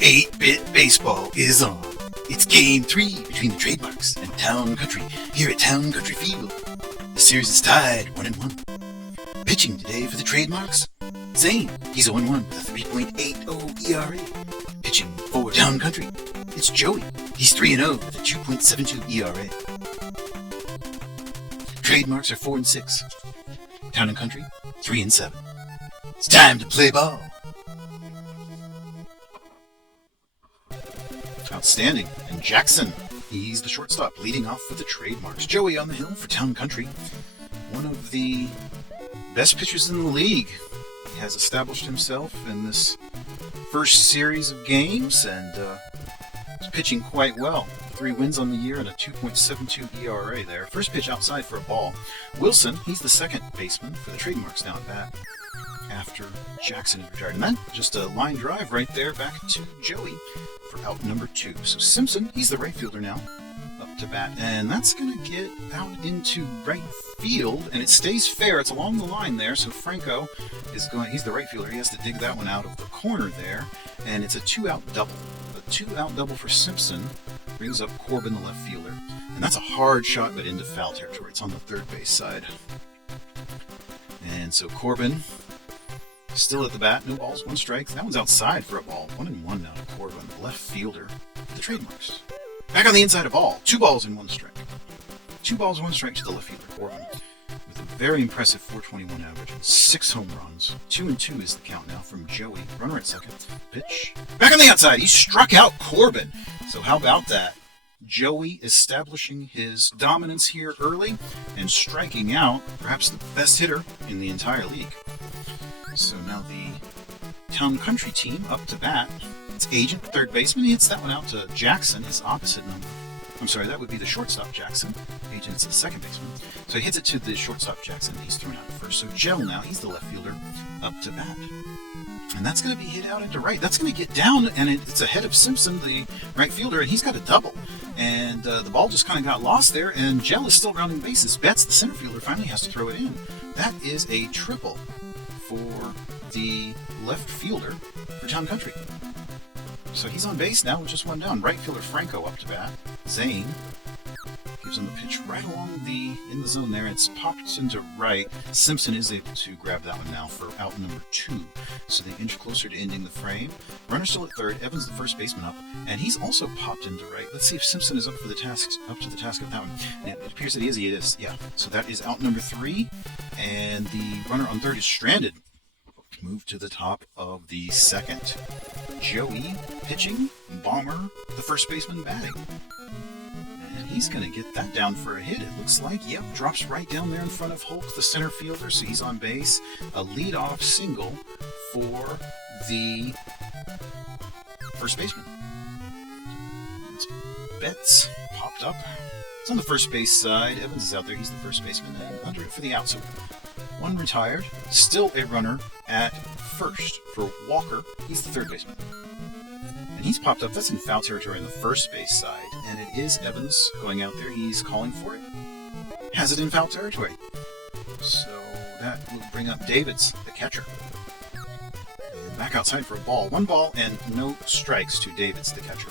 Eight-Bit Baseball is on. It's Game 3 between the Trademarks and Town Country here at Town Country Field. The series is tied 1-1. Pitching today for the Trademarks, Zane. He's 0-1 with a 3.80 ERA. Pitching for Town Country, it's Joey. He's 3-0 with a 2.72 ERA. Trademarks are 4-6. Town and Country, 3-7. It's time to play ball. Outstanding. And Jackson, he's the shortstop, leading off for the Trademarks. Joey on the hill for Town Country. One of the best pitchers in the league. He has established himself in this first series of games and is pitching quite well. 3 wins on the year and a 2.72 ERA there. First pitch outside for a ball. Wilson, he's the second baseman for the Trademarks now at bat after Jackson is retired. And then just a line drive right there back to Joey for out number 2. So Simpson, he's the right fielder now, up to bat. And that's going to get out into right field, and it stays fair. It's along the line there, so Franco is going, he's the right fielder. He has to dig that one out of the corner there, and it's a 2-out double. A 2-out double for Simpson brings up Corbin, the left fielder. And that's a hard shot, but into foul territory. It's on the third base side. And so Corbin still at the bat, no balls, 1 strike. That one's outside for a ball. 1-1 now to Corbin, the left fielder for the Trademarks. Back on the inside of ball, 2 balls and 1 strike. 2 balls, 1 strike to the left fielder, Corbin, with a very impressive .421 average and 6 home runs. 2-2 is the count now from Joey. Runner at second. Pitch. Back on the outside, he struck out Corbin. So how about that? Joey establishing his dominance here early and striking out perhaps the best hitter in the entire league. So now the Town Country team up to bat. It's Agent, third baseman. He hits that one out to Jackson, his opposite number. I'm sorry, that would be the shortstop Jackson. Agent's the second baseman. So he hits it to the shortstop Jackson. He's thrown out at first. So Gel now, he's the left fielder, up to bat. And that's going to be hit out into right. That's going to get down, and it's ahead of Simpson, the right fielder, and he's got a double. And the ball just kind of got lost there, and Gel is still rounding bases. Betts, the center fielder, finally has to throw it in. That is a triple for the left fielder for Town Country. So he's on base now with just 1 down. Right fielder Franco up to bat. Zane gives him the pitch right along in the zone there. It's popped into right. Simpson is able to grab that one now for out number 2. So they inch closer to ending the frame. Runner still at third. Evans the first baseman up, and he's also popped into right. Let's see if Simpson is up to the task of that one. And it appears that he is. He is. Yeah. So that is out number 3, and the runner on third is stranded. Move to the top of the second. Joey pitching, Bomber, the first baseman, batting. And he's going to get that down for a hit, it looks like. Yep, drops right down there in front of Hulk, the center fielder, so he's on base. A leadoff single for the first baseman. It's Betts popped up. It's on the first base side. Evans is out there. He's the first baseman, and under it for the out. So 1 retired. Still a runner at first for Walker. He's the third baseman. And he's popped up. That's in foul territory on the first base side. And it is Evans going out there. He's calling for it. Has it in foul territory. So that will bring up Davids, the catcher. And back outside for a ball. 1 ball and no strikes to Davids, the catcher.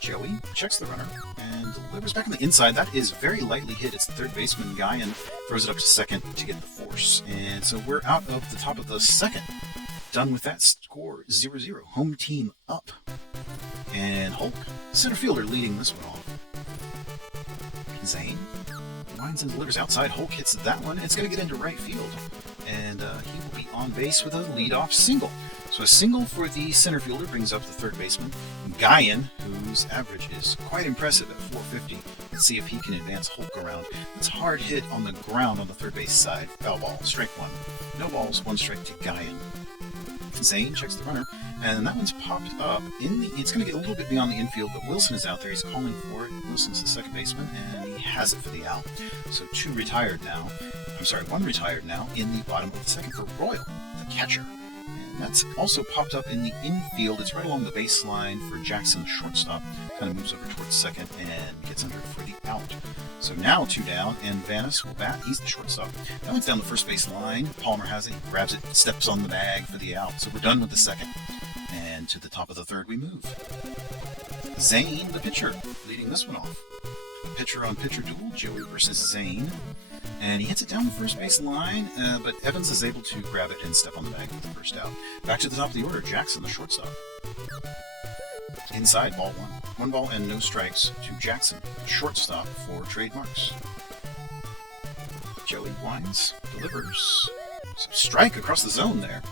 Joey checks the runner and delivers back on the inside. That is very lightly hit. It's the third baseman guy and throws it up to second to get the force. And so we're out of the top of the second. Done with that score 0-0. Home team up. And Hulk, center fielder, leading this one off. Zane lines and delivers outside. Hulk hits that one. It's going to get into right field. And he will be on base with a leadoff single. So a single for the center fielder brings up the third baseman, Guyan, whose average is quite impressive at .450. Let's see if he can advance Hulk around. It's a hard hit on the ground on the third base side. Foul ball, strike 1. No balls, 1 strike to Guyan. Zane checks the runner, and that one's popped up it's going to get a little bit beyond the infield, but Wilson is out there. He's calling for it. Wilson's the second baseman, and he has it for the out. So 1 retired now in the bottom of the second for Royal, the catcher. And that's also popped up in the infield. It's right along the baseline for Jackson, the shortstop. Kind of moves over towards second and gets under for the out. So now 2 down, and Vanis will bat. He's the shortstop. That one's down the first base line. Palmer has it, he grabs it, steps on the bag for the out. So we're done with the second. And to the top of the third we move. Zane, the pitcher, leading this one off. A pitcher-on-pitcher duel, Joey versus Zane. And he hits it down the first base line, but Evans is able to grab it and step on the bag for the first out. Back to the top of the order, Jackson, the shortstop. Inside, ball 1. 1 ball and no strikes to Jackson, shortstop for trademarks. Joey winds, delivers. So strike across the zone there.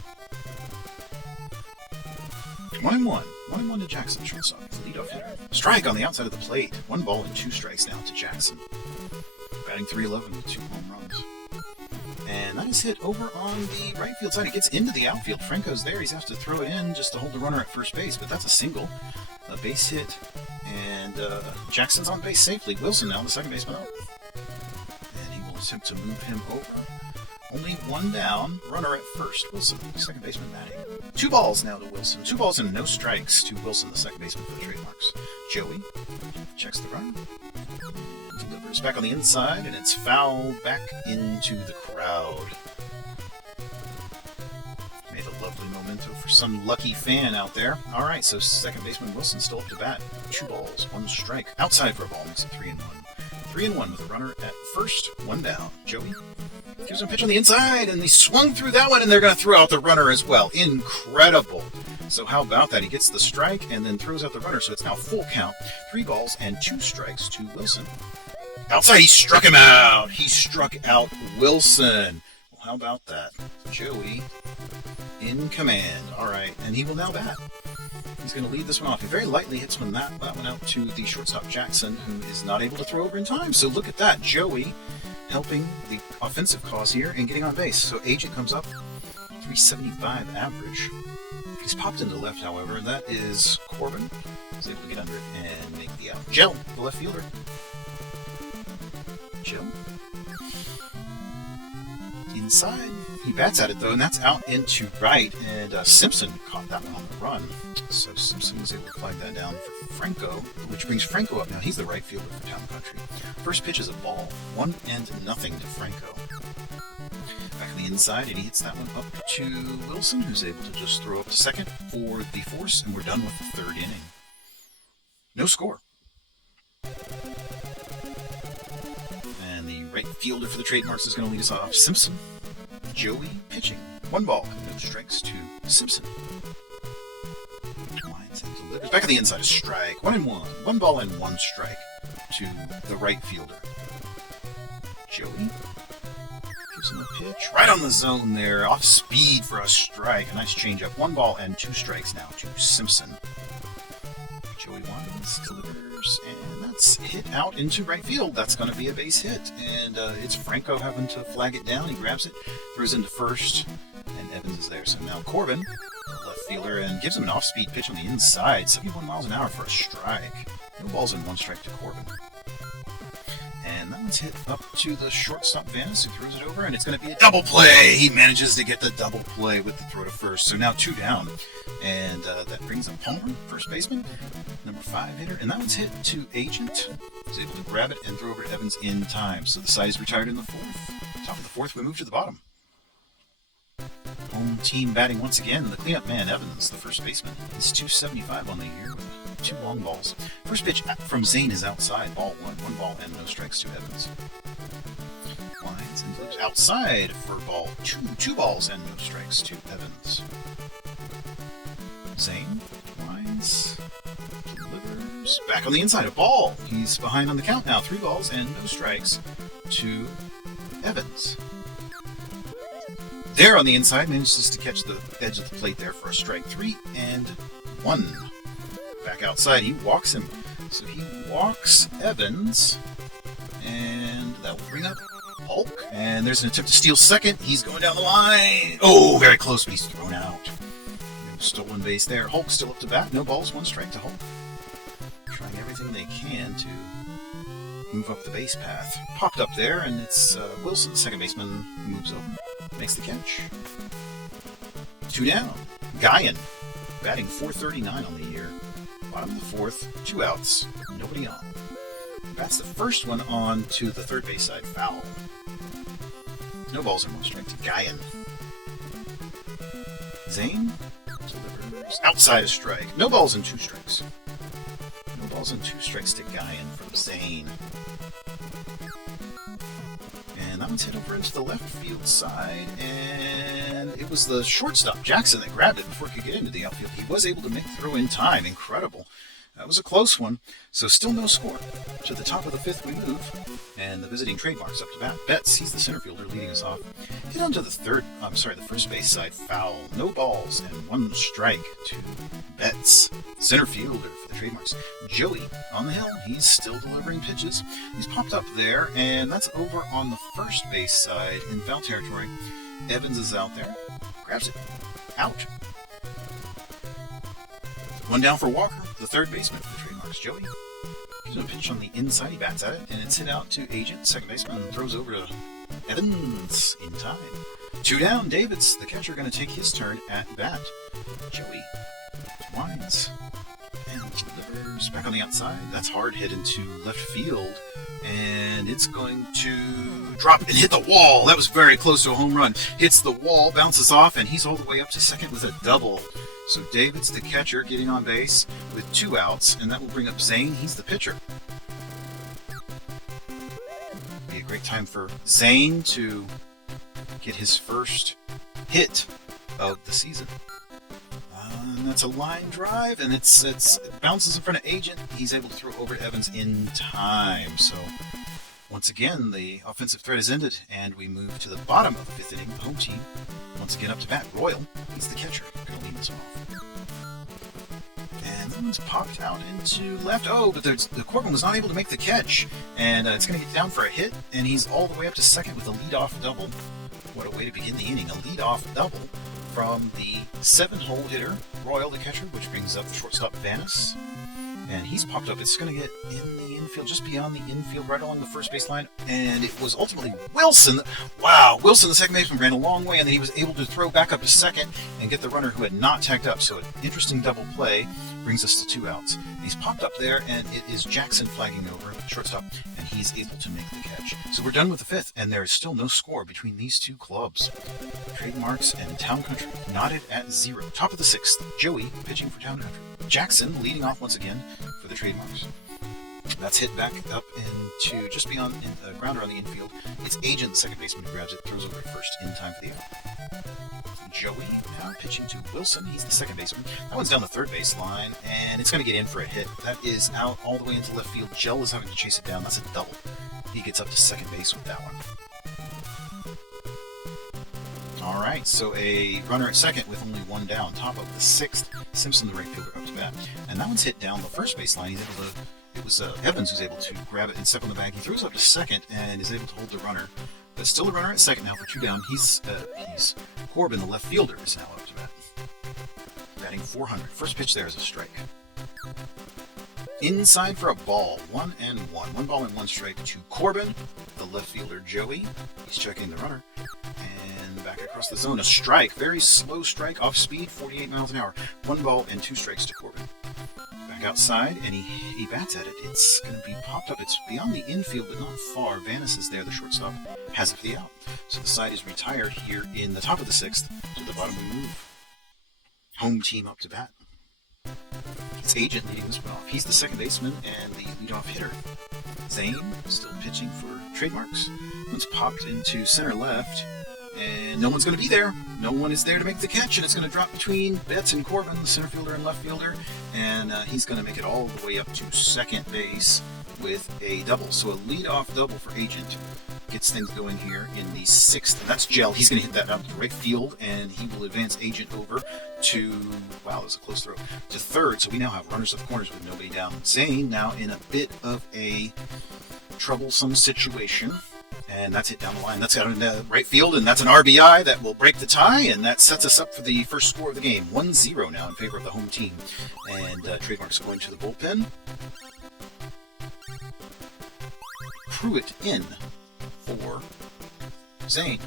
1-1. 1-1 to Jackson, shortstop, the leadoff hitter. Strike on the outside of the plate. 1 ball and 2 strikes now to Jackson. Batting .311 with 2 home runs. And that is hit over on the right field side. It gets into the outfield. Franco's there. He's has to throw it in just to hold the runner at first base, but that's a single. A base hit, and Jackson's on base safely. Wilson now, the second baseman out. And he will attempt to move him over. Only 1 down. Runner at first. Wilson, second baseman batting. 2 balls now to Wilson. 2 balls and no strikes to Wilson, the second baseman for the trademarks. Joey checks the run. Delivers back on the inside, and it's fouled back into the crowd. Made a lovely memento for some lucky fan out there. All right, so second baseman Wilson still up to bat. 2 balls, 1 strike. Outside for a ball, makes it 3-1. 3-1 with a runner at first, 1 down. Joey gives him a pitch on the inside, and he swung through that one, and they're going to throw out the runner as well. Incredible. So how about that? He gets the strike and then throws out the runner, so it's now full count. 3 balls and 2 strikes to Wilson. Outside, he struck him out. He struck out Wilson. Well, how about that? Joey in command. All right, and he will now bat. He's going to lead this one off. He very lightly hits that one out to the shortstop Jackson, who is not able to throw over in time. So look at that. Joey helping the offensive cause here and getting on base. So Agent comes up, 375 average. He's popped into left, however, and that is Corbin. He's able to get under it and make the out. Gel, the left fielder. Gel. Inside. He bats at it, though, and that's out into right, and Simpson caught that one on the run. So Simpson was able to flag that down for Franco, which brings Franco up now. He's the right fielder for Town Country. First pitch is a ball, 1-0 to Franco. Back on the inside, and he hits that one up to Wilson, who's able to just throw up to second for the force, and we're done with the 3rd inning. No score. And the right fielder for the trademarks is going to lead us off. Simpson. Joey pitching. 1 ball, no strikes to Simpson. Lines and delivers. Back on the inside, a strike. 1-1. 1 ball and 1 strike to the right fielder. Joey gives him a pitch. Right on the zone there. Off speed for a strike. A nice changeup. 1 ball and 2 strikes now to Simpson. Joey winds, delivers, and that's hit out into right field. That's going to be a base hit. And it's Franco having to flag it down. He grabs it, throws into first, and Evans is there. So now Corbin, the left fielder, and gives him an off-speed pitch on the inside. 71 miles an hour for a strike. No balls and 1 strike to Corbin. And that one's hit up to the shortstop Vanis, who throws it over, and it's going to be a double play. He manages to get the double play with the throw to first. So now 2 down. And that brings up Palmer, first baseman, number 5 hitter. And that one's hit to Agent. He's able to grab it and throw over to Evans in time. So the side is retired in the 4th. Top of the 4th, we move to the bottom. Home team batting once again. The cleanup man, Evans, the first baseman. He's 275 on the year with 2 long balls. First pitch from Zane is outside. Ball 1 ball and no strikes to Evans. Lines and delivers outside for ball 2. 2 balls and no strikes to Evans. Zane winds, delivers back on the inside. A ball. He's behind on the count now. 3 balls and no strikes to Evans. There on the inside, manages to catch the edge of the plate there for a strike. 3-1. Back outside, he walks him. So he walks Evans, and that will bring up Hulk. And there's an attempt to steal second. He's going down the line. Oh, very close, but he's thrown out. No stolen base there. Hulk still up to bat. No balls, 1 strike to Hulk. Trying everything they can to move up the base path. Popped up there, and it's Wilson, the second baseman, moves over. Makes the catch. Two down. Guyan, batting .439 on the year. Bottom of the fourth, 2 outs, nobody on. That's the first one on to the third base side, foul. No balls and 1 strike to Guyan. Zane delivers outside a strike. No balls and 2 strikes. No balls and 2 strikes to Guyan from Zane. And that one's hit over into the left field side, and it was the shortstop, Jackson, that grabbed it before it could get into the outfield. He was able to make the throw in time. Incredible. That was a close one, so still no score. To the top of the fifth we move, and the visiting Trademarks up to bat. Betts, he's the center fielder leading us off. Hit onto the the first base side, foul. No balls and 1 strike to Betts, center fielder for the Trademarks. Joey on the hill, he's still delivering pitches. He's popped up there, and that's over on the first base side in foul territory. Evans is out there, grabs it, out. 1 down for Walker, the third baseman for the Trademarks. Joey gives him a pitch on the inside. He bats at it, and it's hit out to Agent, second baseman, and throws over to Evans in time. 2 down. Davids, the catcher, going to take his turn at bat. Joey winds and delivers back on the outside. That's hard hit into left field, and it's going to drop and hit the wall. That was very close to a home run. Hits the wall, bounces off, and he's all the way up to second with a double. So Davids, the catcher, getting on base with 2 outs, and that will bring up Zane. He's the pitcher. Be a great time for Zane to get his first hit of the season. And that's a line drive, and it bounces in front of Agent. He's able to throw over to Evans in time. So once again, the offensive threat is ended, and we move to the bottom of the fifth inning. Home team once again up to bat. Royal, he's the catcher, going to lead this one off. And that one's popped out into left. Oh, but the Corbin was not able to make the catch, and it's going to get down for a hit, and he's all the way up to second with a leadoff double. What a way to begin the inning! A leadoff double from the 7-hole hitter, Royal, the catcher, which brings up the shortstop, Vanis. And he's popped up. It's going to get in the infield, just beyond the infield, right along the first base line. And it was ultimately Wilson. Wow, Wilson, the second baseman, ran a long way, and then he was able to throw back up to second and get the runner who had not tagged up. So an interesting double play brings us to 2 outs. And he's popped up there, and it is Jackson flagging over, shortstop, and he's able to make the catch. So we're done with the fifth, and there is still no score between these two clubs. Trademarks and Town Country knotted at 0. Top of the sixth, Joey pitching for Town Country. Jackson leading off once again for the Trademarks. That's hit back up into just beyond the grounder on the infield. It's Agent, the second baseman, who grabs it, throws over at first in time for the out. Joey now pitching to Wilson. He's the second baseman. That one's down the third base line, and it's going to get in for a hit. That is out all the way into left field. Gell is having to chase it down. That's a double. He gets up to second base with that one. All right, so a runner at second with only 1 down. Top of the sixth, Simpson, the right fielder, up to bat. And that one's hit down the first base line. It was Evans who's able to grab it and step on the bag. He throws up to second and is able to hold the runner. But still a runner at second now for 2 down. He's Corbin, the left fielder, is now up to bat. Batting .400. First pitch there is a strike. Inside for a ball. 1-1. 1 ball and 1 strike to Corbin, the left fielder, Joey. He's checking the runner. And back across the zone, a strike. Very slow strike, off speed, 48 miles an hour. 1 ball and 2 strikes to Corbin. Back outside, and he bats at it. It's going to be popped up. It's beyond the infield, but not far. Vanis is there, the shortstop, has it for the out. So the side is retired here in the top of the sixth. To the bottom we move. Home team up to bat. It's Agent leading this one off. He's the second baseman and the leadoff hitter. Zane still pitching for Trademarks. One's popped into center left, and no one's going to be there. No one is there to make the catch, and it's going to drop between Betts and Corbin, the center fielder and left fielder, and he's going to make it all the way up to second base with a double. So a leadoff double for Agent gets things going here in the sixth. And that's Gell. He's going to hit that out to right field, and he will advance Agent over to, wow, that was a close throw, to third. So we now have runners at the corners with nobody down. Zane now in a bit of a troublesome situation. And that's hit down the line. That's out in right field, and that's an RBI that will break the tie, and that sets us up for the first score of the game. 1-0 now in favor of the home team. And Trademarks going to the bullpen. Pruitt in for Zane.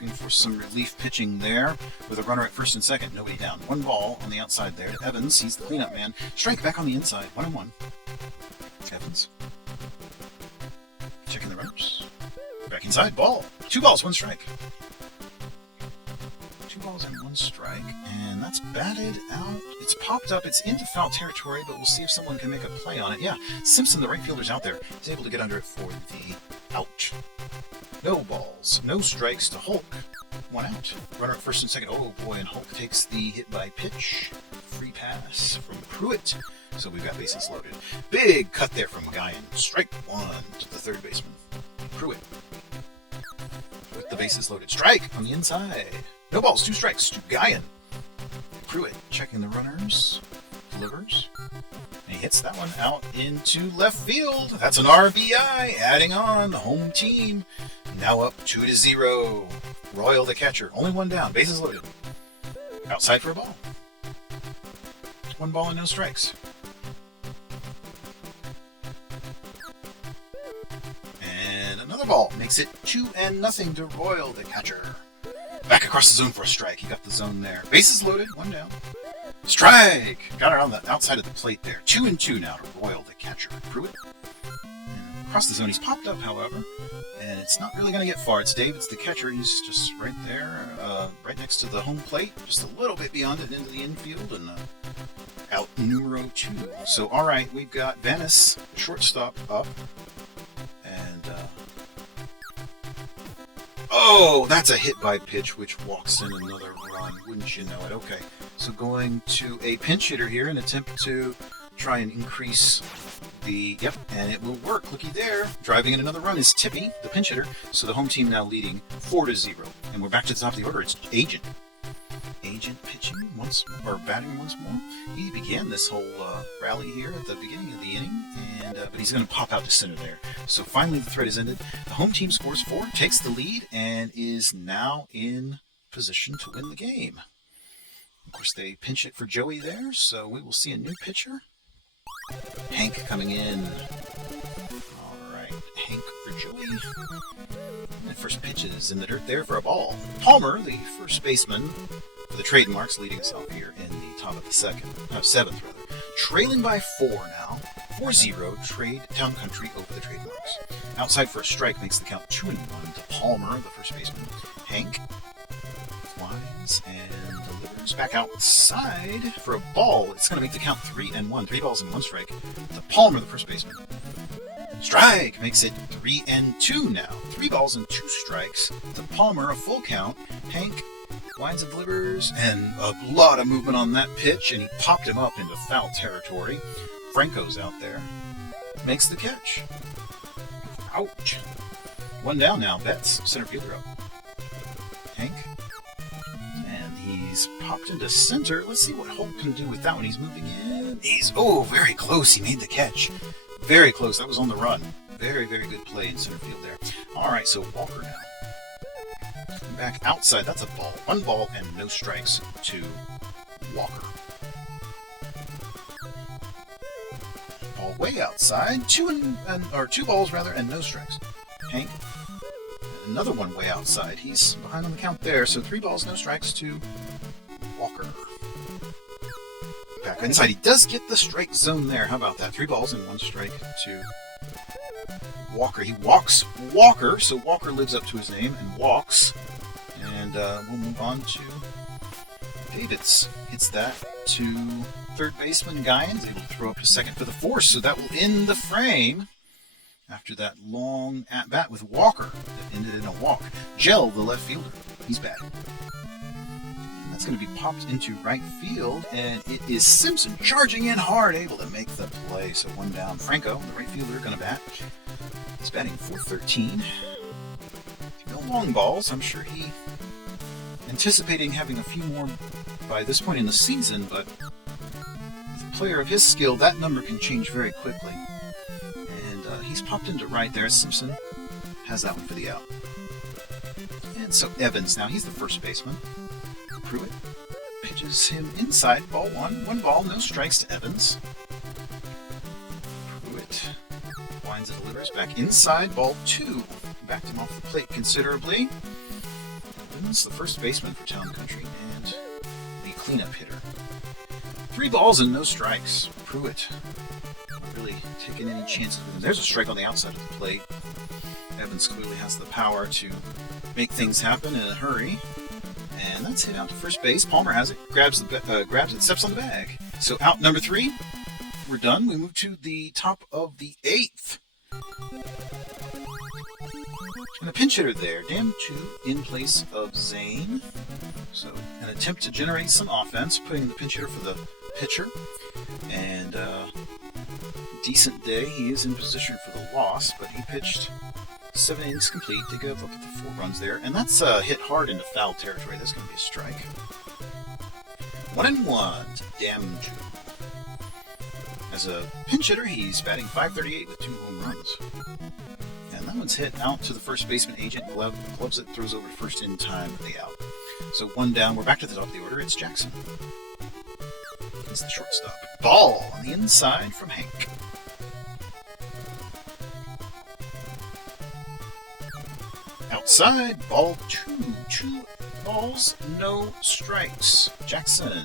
looking for some relief pitching there with a runner at first and second. Nobody down. 1 ball on the outside there to Evans. He's the cleanup man. Strike back on the inside. 1-1. Evans. Checking the runners. Back inside. Ball. 2 balls, 1 strike. 2 balls and 1 strike. And that's batted out. It's popped up. It's into foul territory, but we'll see if someone can make a play on it. Yeah, Simpson, the right fielder's out there. He's able to get under it for the out. No balls. No strikes to Hulk. 1 out. Runner at first and second. Oh boy, and Hulk takes the hit by pitch. Free pass from Pruitt. So we've got bases loaded. Big cut there from Guyan. Strike 1 to the third baseman. Pruitt. With the bases loaded. Strike on the inside. No balls, 2 strikes to Guyan. Pruitt checking the runners. Delivers. And he hits that one out into left field. That's an RBI. Adding on. The home team now up 2-0. Royal the catcher. Only 1 down. Bases loaded. Outside for a ball. 1 ball and no strikes. And another ball makes it 2-0 to Royal the catcher. Back across the zone for a strike. He got the zone there. Bases loaded. 1 down. Strike! Got it on the outside of the plate there. 2-2 now to Royal the catcher. Pruitt. And across the zone. He's popped up, however. And it's not really going to get far. It's Davids the catcher. He's just right there. Right next to the home plate. Just a little bit beyond it into the infield. And out numero 2. So, alright. We've got Venice, the shortstop, up. And, oh, that's a hit by pitch, which walks in another run. Wouldn't you know it? Okay, so going to a pinch hitter here, an attempt to try and increase the... Yep, and it will work. Looky there. Driving in another run is Tippy, the pinch hitter. So the home team now leading 4-0. And we're back to the top of the order. It's Agent. Agent pitching once more, or batting once more. He began this whole rally here at the beginning of the inning, and but he's going to pop out to center there. So finally the threat is ended. The home team scores 4, takes the lead, and is now in position to win the game. Of course, they pinch it for Joey there, so we will see a new pitcher. Hank coming in. All right, Hank for Joey. And first pitch is in the dirt there for a ball. Palmer, the first baseman for the Trademarks, leading us off here in the top of the seventh. Trailing by 4 now. 4-0, trade Town Country over the Trademarks. Outside for a strike makes the count 2-1 to Palmer, the first baseman. Hank flies and delivers back outside for a ball. It's going to make the count 3-1. 3 balls and 1 strike to Palmer, the first baseman. Strike makes it 3-2 now. 3 balls and 2 strikes to Palmer, a full count. Hank winds and delivers, and a lot of movement on that pitch, and he popped him up into foul territory. Franco's out there. Makes the catch. Ouch. 1 down now. Betts, center fielder up. Hank. And he's popped into center. Let's see what Hulk can do with that one. He's moving in. He's, very close. He made the catch. Very close. That was on the run. Very, very good play in center field there. All right, so Walker now. Back outside. That's a ball. 1 ball and no strikes to Walker. Ball way outside. 2 balls rather, and no strikes. Hank. Another one way outside. He's behind on the count there. So 3 balls, no strikes to Walker. Back inside. He does get the strike zone there. How about that? 3 balls and 1 strike to Walker. He walks Walker, so Walker lives up to his name and walks. And we'll move on to Davids. Hits that to third baseman Guyan. Able to throw up to second for the force, so that will end the frame after that long at-bat with Walker that ended in a walk. Gell, the left fielder, he's back. And that's going to be popped into right field, and it is Simpson charging in hard, able to make the play. So 1 down. Franco, the right fielder, going to bat. He's batting .413. No long balls. I'm sure he anticipating having a few more by this point in the season, but with a player of his skill, that number can change very quickly. And he's popped into right there. Simpson has that one for the out. And so Evans now, he's the first baseman. Pruitt pitches him inside, ball 1. 1 ball, no strikes to Evans. Pruitt winds and delivers back inside, ball 2. Backed him off the plate considerably. Evans, the first baseman for Town Country, and the cleanup hitter. 3 balls and no strikes. Pruitt not really taking any chances with him. There's a strike on the outside of the plate. Evans clearly has the power to make things happen in a hurry. And that's hit out to first base. Palmer has it, grabs it, steps on the bag. So out number 3. We're done. We move to the top of the 8th. And a pinch hitter there. Damn 2 in place of Zane. So an attempt to generate some offense, putting the pinch hitter for the pitcher. And decent day. He is in position for the loss, but he pitched 7 innings complete to give up the 4 runs there. And that's hit hard into foul territory. That's going to be a strike. 1-1 to Damju. As a pinch hitter, he's batting .538 with 2 home runs. And that one's hit out to the first baseman. Agent gloves it, throws over to first in time with the out. So 1 down. We're back to the top of the order. It's Jackson. He's the shortstop. Ball on the inside from Hank. Outside, ball 2. 2 balls, no strikes. Jackson.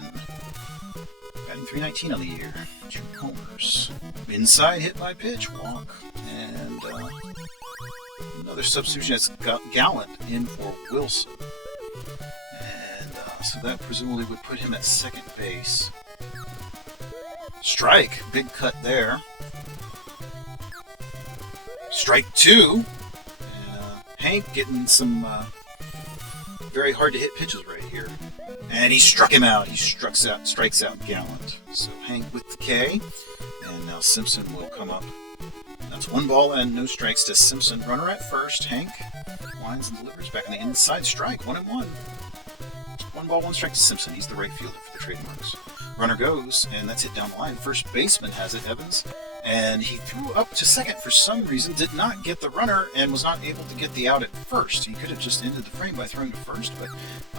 Batting .319 on the year. 2 homers. Inside, hit by pitch, walk. And another substitution. That's Gallant in for Wilson. And so that presumably would put him at second base. Strike. Big cut there. Strike 2. Hank getting some very hard to hit pitches right here. And he struck him out. He strikes out Gallant. So Hank with the K. And now Simpson will come up. That's 1 ball and no strikes to Simpson. Runner at first. Hank winds and delivers back on the inside. Strike. 1-1. 1 ball, 1 strike to Simpson. He's the right fielder for the Trademarks. Runner goes, and that's hit down the line. First baseman has it, Evans. And he threw up to second for some reason, did not get the runner, and was not able to get the out at first. He could have just ended the frame by throwing to first, but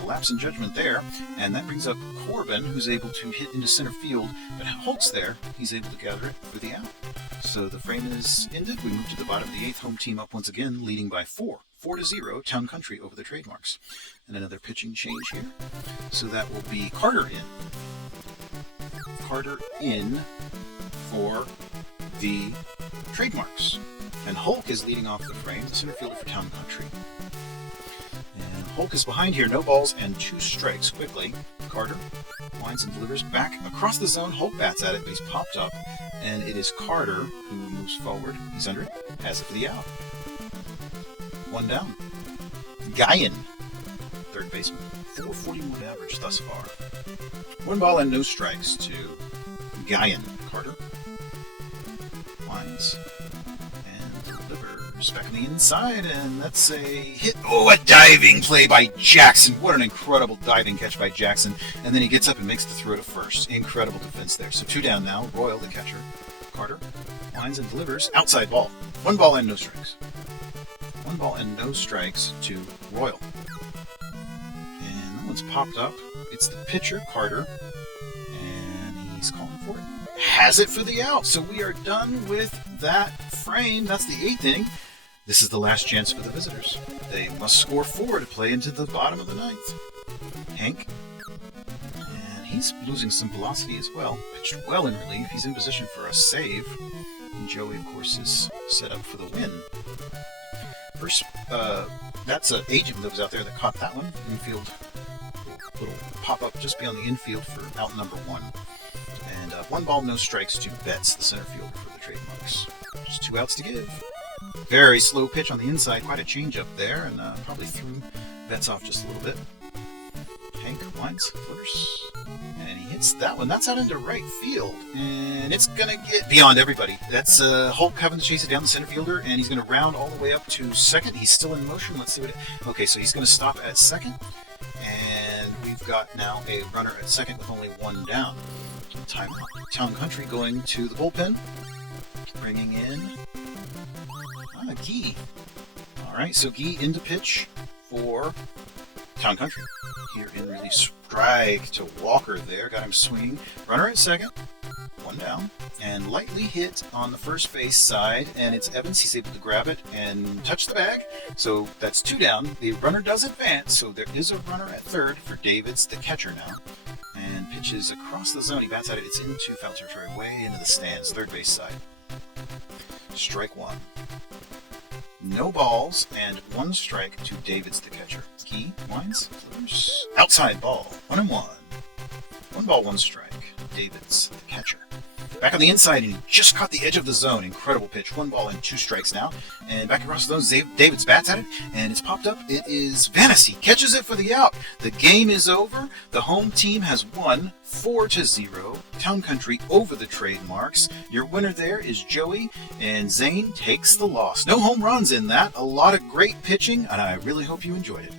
a lapse in judgment there. And that brings up Corbin, who's able to hit into center field. But Holt's there. He's able to gather it for the out. So the frame is ended. We move to the bottom of the 8th. Home team up once again, leading by 4. 4-0, Town Country over the Trademarks. And another pitching change here. So that will be Carter in. Carter in for the Trademarks. And Hulk is leading off the frame, the center fielder for Town Country. And Hulk is behind here, no balls and 2 strikes quickly. Carter winds and delivers back across the zone. Hulk bats at it, but he's popped up. And it is Carter who moves forward. He's under it, has it for the out. 1 down. Guyan, third baseman. 441 average thus far. 1 ball and no strikes to Guyan. Carter winds and delivers back on the inside, and that's a hit. Oh, a diving play by Jackson. What an incredible diving catch by Jackson. And then he gets up and makes the throw to first. Incredible defense there. So 2 down now. Royal, the catcher. Carter winds and delivers. Outside ball. 1 ball and no strikes. 1 ball and no strikes to Royal. And that one's popped up. It's the pitcher, Carter. And he's calling for it. Has it for the out. So we are done with that frame. That's the 8th inning. This is the last chance for the visitors. They must score 4 to play into the bottom of the 9th. Hank. And he's losing some velocity as well. Pitched well in relief. He's in position for a save. And Joey, of course, is set up for the win. First, that's an agent that was out there that caught that one. Infield, little pop-up just beyond the infield for out number 1. And 1 ball, no strikes to Betts, the center fielder for the Trademarks. Just 2 outs to give. Very slow pitch on the inside, quite a change up there, and probably threw Betts off just a little bit. Hank winds, flitters, and he hits that one. That's out into right field, and it's going to get beyond everybody. That's Hulk having to chase it down the center fielder, and he's going to round all the way up to second. He's still in motion. Let's see what okay, so he's going to stop at second, and we've got now a runner at second with only 1 down. Timeout. Town Country going to the bullpen, bringing in Guy. All right, so Guy into pitch for Town Country. Here in release, strike to Walker there, got him swinging. Runner at second, one down, and lightly hit on the first base side, and it's Evans. He's able to grab it and touch the bag. So that's 2 down. The runner does advance, so there is a runner at third for Davids, the catcher now. And pitches across the zone. He bats at it. It's into foul territory, way into the stands, third base side. Strike 1. No balls and 1 strike to Davids, the catcher. He winds, delivers. Outside ball, 1-1. 1 ball, 1 strike. Davids, the catcher. Back on the inside, and he just caught the edge of the zone. Incredible pitch. 1 ball and 2 strikes now. And back across the zone, Davids bats at it, and it's popped up. It is Vanessi. Catches it for the out. The game is over. The home team has won 4-0. Town Country over the Trademarks. Your winner there is Joey, and Zane takes the loss. No home runs in that. A lot of great pitching, and I really hope you enjoyed it.